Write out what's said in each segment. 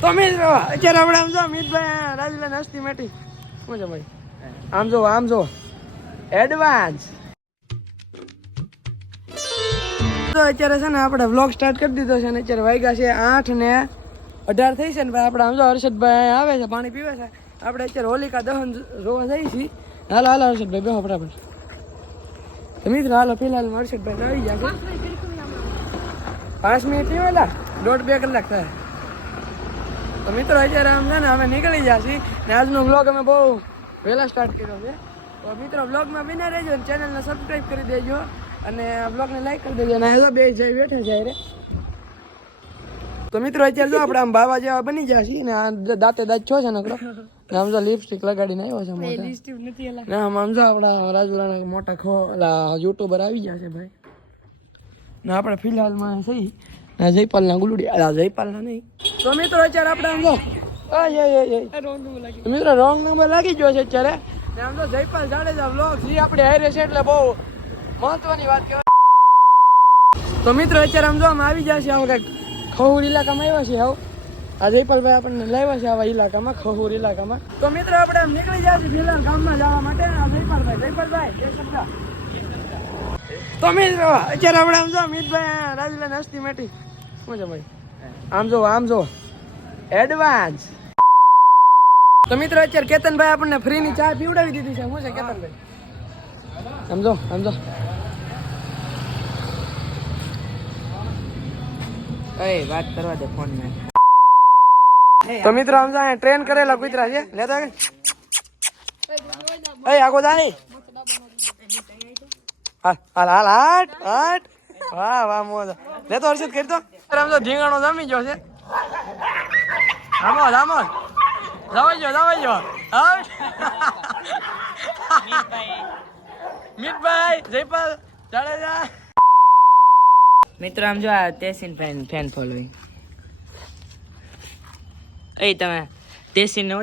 તો મિત્રો, અત્યારે આપણે આમ જો અમિતભાઈ રાજલા નાસ્તી મેટી. શું છે ભાઈ? આમ જો આમ જો. એડવાન્સ તો અત્યારે છે ને આપણે વ્લોગ સ્ટાર્ટ કરી દીધો છે ને અત્યારે વાગ્યા છે આઠ ને અઢાર થઈ છે ને ભાઈ, આપણે આમ જો હર્ષદભાઈ આવે છે, પાણી પીવે છે. આપણે અત્યારે હોલિકા દહન જોવા જઈએ છીએ. હાલો હાલો, હર્ષદભાઈ, બેહો બરાબર તો મિત્ર, હાલો, ફિલહાલ હર્ષદભાઈ આવી ગયા પાંચ મિનિટ નહીં વેલા દોઢ બે કલાક થાય. તો મિત્રો અત્યારે આમ છે ને અમે નીકળી છીએ ને આજનો બ્લોગ અમે બહુ વહેલા સ્ટાર્ટ કર્યો છે. તો મિત્રો બ્લોગમાં બિના રહેજો અને ચેનલને સબસ્ક્રાઈબ કરી દેજો અને બ્લોગને લાઈક કરી દેજો અને હેલો બે જઈ બેઠા જાય રે. તો મિત્રો અત્યારે જો આપણે આમ બાવા જેવા બની ગયા છીએ ને આ દાંતે દાંત છો છે નકરો ને આમ જો લિપસ્ટિક લગાડીને આવ્યો છે મોટા ને આમ આમ જો આપણા રાજુલાના મોટા ખો યુટ્યુબર આવી ગયા છે ભાઈ. ને આપણે ફિલહાલમાં સહી ના જયપાલના ગુલુડી આ જયપાલના નહીં. તો મિત્રો અત્યારે આપણે આમ જો. મિત્રો રોંગ નંબર લાગી ગયો છે અત્યારે. આમ તો જયપાલ જાડેજા વ્લોગ જે આપણે હારે છે એટલે બહુ મહત્વની વાત કહેવાય. તો મિત્રો અત્યારે આમ જો આમ આવી છે આમ કંઈક ખહુર ઇલાકામાં આવ્યા છે આવું. આ જયપાલભાઈ આપણને લાવ્યા છે આવા ઇલાકામાં ખહુર ઇલાકામાં તો મિત્રો આપણે આમ નીકળી છે ફિલહાલ ગામમાં જવા માટે. આ જયપાલભાઈ જયપાલભાઈ તો મિત્રો, અત્યારે આપણે આમ જો અમિતભાઈ રાજલા નાસ્તી મેટી. શું છે ભાઈ? આમ જો આમ જો. એડવાન્સ તો મિત્રો અત્યારે કેતનભાઈ આપણને ફ્રીની ચા પીવડાવી દીધી છે. શું છે કેતનભાઈ? સમજો સમજો એ વાત કરવા દે ફોનમાં. તો મિત્રો આમ જાય ટ્રેન કરેલા કુતરા છે. લેતા એ આગો જાય હાલ હાલ હાલ હાટ હાટ. વાહ વાહ મોજ. લેતો હર્ષિત કરી તો આમ તો ધીંગાણો જમી ગયો છે. આમો આમો જવાઈ ગયો જવાઈ ગયો. હાટ. મિતભાઈ. જયપાલ જાડેજા. મિત્રો આમ જો આ તેસીન ફેન ફેન ફોલોઈંગ એ તમે તેસી ને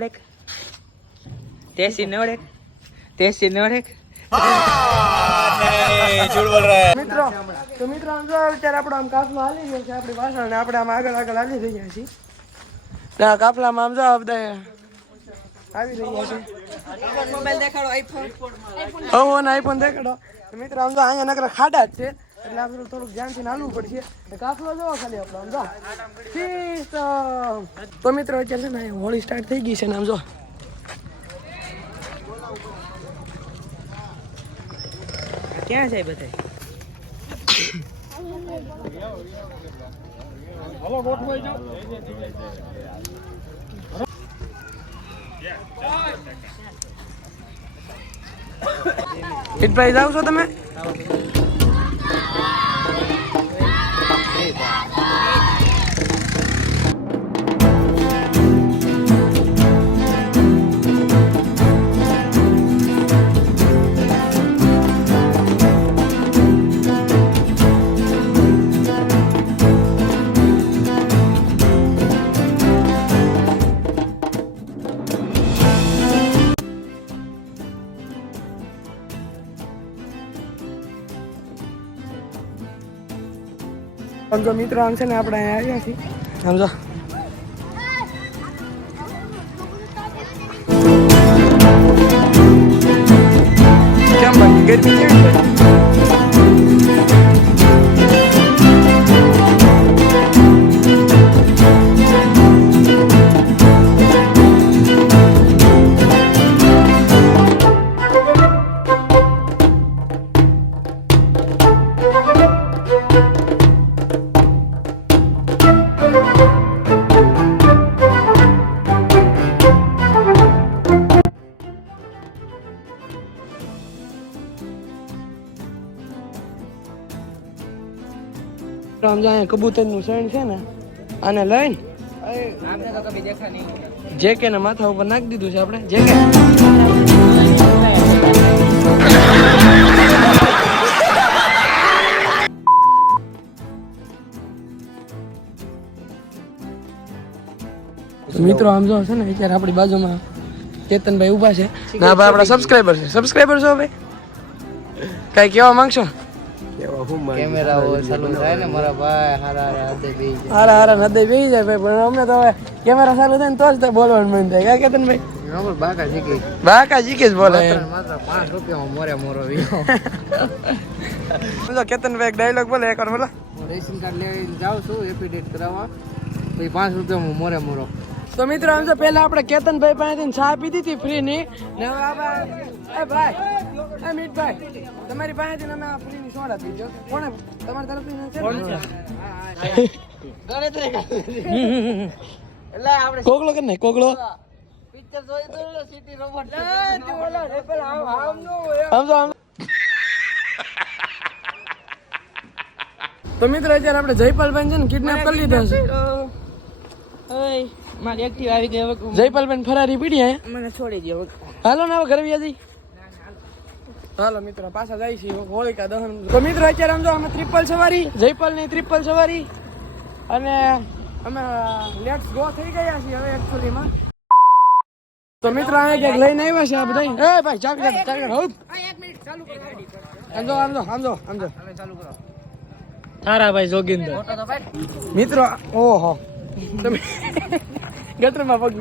તેસી ને તેસી ને ઓળખ મિત્રો તો મિત્રો આમ જો અત્યારે આપણો આમ કાફલો હાલી ગયો છે આપણી પાછળ ને આપણે આમ આગળ આગળ હાલી થઈ ગયા છીએ. ને કાફલામાં આમ જો બધા આવી રહ્યા છે મોબાઈલ દેખાડો આઈફોન. ને આઈફોન દેખાડો. મિત્રો આમ જો અહીંયા નકરા ખાડા જ છે એટલે આપણે થોડુંક ધ્યાનથી હાલવું પડશે. કાફલો જવો ખાલી આપણો આમ જો. તો મિત્રો અત્યારે છે ને હોળી સ્ટાર્ટ થઈ ગઈ છે ને આમ જો. ક્યાં છે બધા હિતભાઈ જાવ છો તમે? સમજો મિત્રો આમ છે ને આપણે અહીંયા આવ્યા છીએ. સમજો કેમ બાકી ગરમી કેવી તો આમ જો અહીંયા કબૂતરનું શણ છે ને, આને લઈને જે કે માથા ઉપર નાખી દીધું છે આપણે, જે કે. મિત્રો, આમ જો છે ને, અત્યારે આપણી બાજુમાં કેતનભાઈ ઊભા છે. ના, ભાઈ, આપણા સબસ્ક્રાઈબર છે. સબસ્ક્રાઈબર છો, ભાઈ? કઈ કહેવા માંગશો? એવા કેમેરાઓ ચાલુ થાય ને મારા ભાઈ હારા હારા હદે બેહી જાય. હારા હારા બેસી જાય ભાઈ પણ અમને તો હવે કેમેરા ચાલુ થાય ને તો જ બોલવાનું મન થાય. ક્યાં કેતન ભાઈ? બાકા શીખી. બાકા જીકે જ બોલે. માત્ર પાંચ રૂપિયા મોરે મોરો વિયો. જો કેતન ભાઈ એક ડાયલોગ બોલે એકવાર બોલો. રેશન કાર્ડ લઈને જાઉં છું એપીડેટ કરાવવા. પછી પાંચ રૂપિયામાં મોરે મોરો. તો મિત્રો આમ તો પહેલા આપણે કેતનભાઈ પાસેથી ચા પીધી હતી ફ્રીની. ને હવે આપણે એ ભાઈ એ મીઠભાઈ તમારી પાસેથી અમે આ ફ્રીની સોડા પીજો કોણે? તમારી તરફથી નથી? એટલે આપણે કોગળો કે નહીં? કોગળો? પિક્ચર જોઈ તો સિટી રોબોટ. આમ તો આમ તો મિત્રો અત્યારે આપણે જયપાલભાઈ છે ને કિડનેપ કરી લીધા છે. ઓય મારી એક્ટિવ આવી ગઈ હવે જયપાલભાઈ ફરારી પીડી હે? મને છોડી દો હાલો ને હવે ઘરે વ્યા જઈ હાલો મિત્રો પાછા જાય છે હોળિકા દહન. તો મિત્રો અત્યારે સમજો અમે ત્રિપલ સવારી. જયપાલની ત્રિપલ સવારી. અને અમે લેટ્સ ગો થઈ ગયા છીએ હવે એકચ્યુઅલીમાં તો મિત્રો આ ક્યાંક લઈને આવ્યા છે આ બધા એ ભાઈ ચાકલેટ ચાકલેટ હોપ આમ જો સમજો સમજો આમ જો આમ જો. તારા ભાઈ જોગિંદર. મિત્રો ઓહો. તમે ગટરમાં પગ.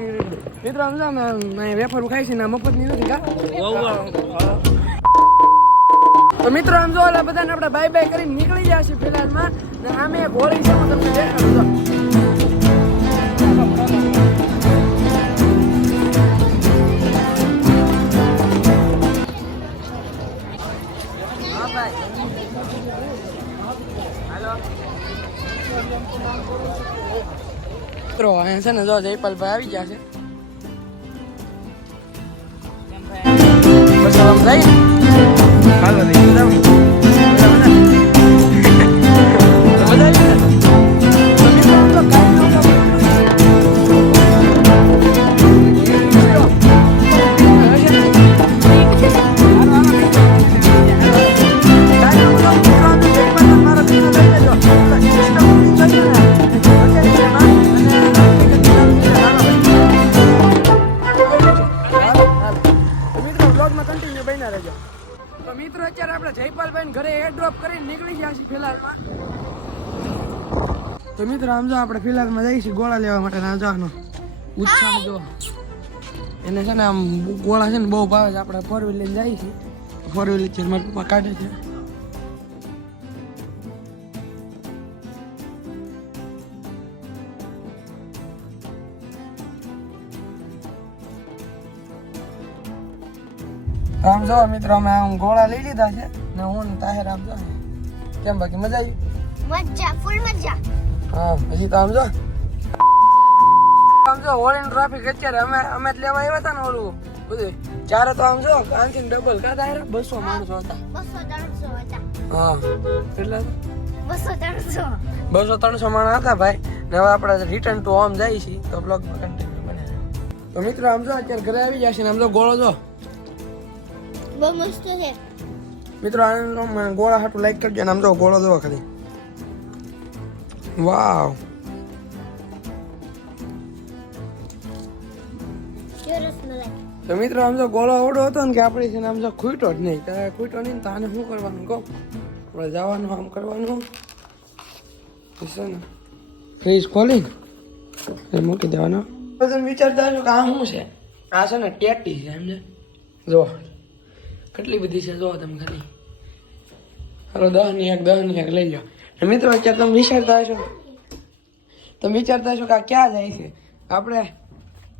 મિત્રો, આમ જો અમે વેફર ખાઈ છે ને મફતની નથી કા? તો મિત્રો, આમ જો ઓલા બધાને આપણે બાય બાય કરીને નીકળી જશે ફિલહાલમાં. ને આમે એક હોળી છે તમને મિત્રો અહીંયા છે ને જો જયપાલભાઈ આવી ગયા છે બસ આમ ને હાલો મિત્રો, આમ જો આપણે ફિલહાલમાં છીએ ગોળા લેવા માટે ના જવાનો ઉત્સાહ જો. એને છે ને આમ ગોળા છે ને બહુ ભાવે છે. આપણે ફોર વ્હીલ લઈને જઈએ છીએ. ફોર વ્હીલ છે મારા પપ્પા કાઢે છે. આમ જો મિત્રો, અમે આમ ગોળા લઈ લીધા છે ને હું તાહેર આમ જો. કેમ બાકી મજા આવી? મજા ફૂલ મજા. હા પછી તો આમ જો. આમ જો હોળીનું ટ્રાફિક અત્યારે અમે અમે જ લેવા આવ્યા હતા ને ઓલું બધું. ચારે તો આમ જો આનથી ડબલ કા યાર બસો માણસો હતા. બસો ત્રણસો હતા. હા કેટલા બસો ત્રણસો. બસો ત્રણસો માણસ હતા ભાઈ. ને હવે આપણે રિટર્ન ટુ હોમ જાય છીએ તો બ્લોગમાં કન્ટિન્યુ બને. તો મિત્રો આમ જો અત્યારે ઘરે આવી જશે ને આમ જો ગોળો જો. બહુ મસ્ત છે. મિત્રો આનંદ ગોળા હાટું લાઈક કરજો ને આમ જો ગોળો જો ખાલી. વાવ તો મિત્રો આમ જો ગોળો ઓડો હતો ને કે આપણે છે ને આમ જો ખૂટો જ નહીં. તારે ખૂટો નહીં ને તો આને શું કરવાનું કહો? આપણે જવાનું આમ કરવાનું. છે ને ફ્રીજ ખોલીને મૂકી દેવાનો. તમે વિચારતા કે આ શું છે? આ છે ને ટેટી છે એમને જો કેટલી બધી છે જો તમે ખાલી. હાલો દહની એક દહની એક લઈ લો ને મિત્રો, અત્યારે તમે વિચારતા હશો. તમે વિચારતા હશો કે આ ક્યાં જાય છે? આપણે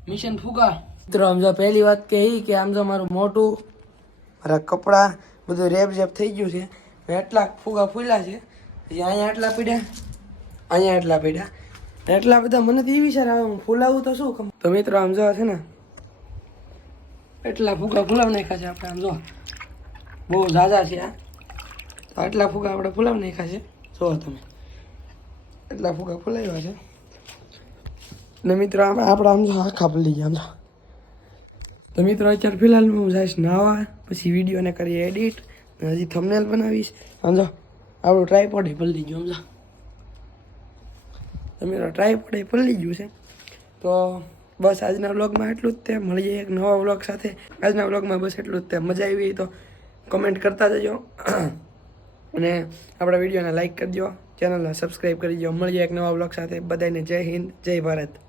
મિશન ફૂગા. મિત્રો, આમ જો પહેલી વાત કે કે આમ જો મારું મોટું મારા કપડાં, બધું રેપ જેપ થઈ ગયું છે. એટલા ફૂગા ફૂલ્યા છે. અહીંયા એટલા પીડ્યા, અહીંયા એટલા પીડ્યા. એટલા બધા મને તો એ વિચાર આવે, હું ફૂલાવું તો શું તો મિત્રો, આમ જો છે ને, એટલા ફૂગા ફૂલાવ નાખ્યા છે આપણે, આમ જો. બહુ ઝાઝા છે આ. તો આટલા ફૂગા આપણે ફૂલાવ નાખ્યા છે. જો તમે. એટલા ફુગા ફૂલાવ્યા છે. ને મિત્રો, આમ આપણે આમ આખા ફૂલી ગયા તો મિત્રો, અત્યારે ફિલહાલ હું જઈશ નાવા, પછી વિડીયોને કરી એડિટ હજી થંબનેલ બનાવીશ. સમજો આપણું ટ્રાયપોડ પલળી ગયું સમજો તો મિત્રો ટ્રાયપોડ પલળી ગયું છે. તો બસ આજના વ્લોગમાં એટલું જ તે. મળીએ એક નવા વ્લોગ સાથે. આજના વ્લોગમાં બસ એટલું જ તે. મજા આવી તો કમેન્ટ કરતા જજો. અને આપણા વિડીયોને લાઇક કરી દો ચેનલને સબસ્ક્રાઈબ કરી દો. મળીએ એક નવા બ્લોગ સાથે. બધાને જય હિન્દ, જય ભારત.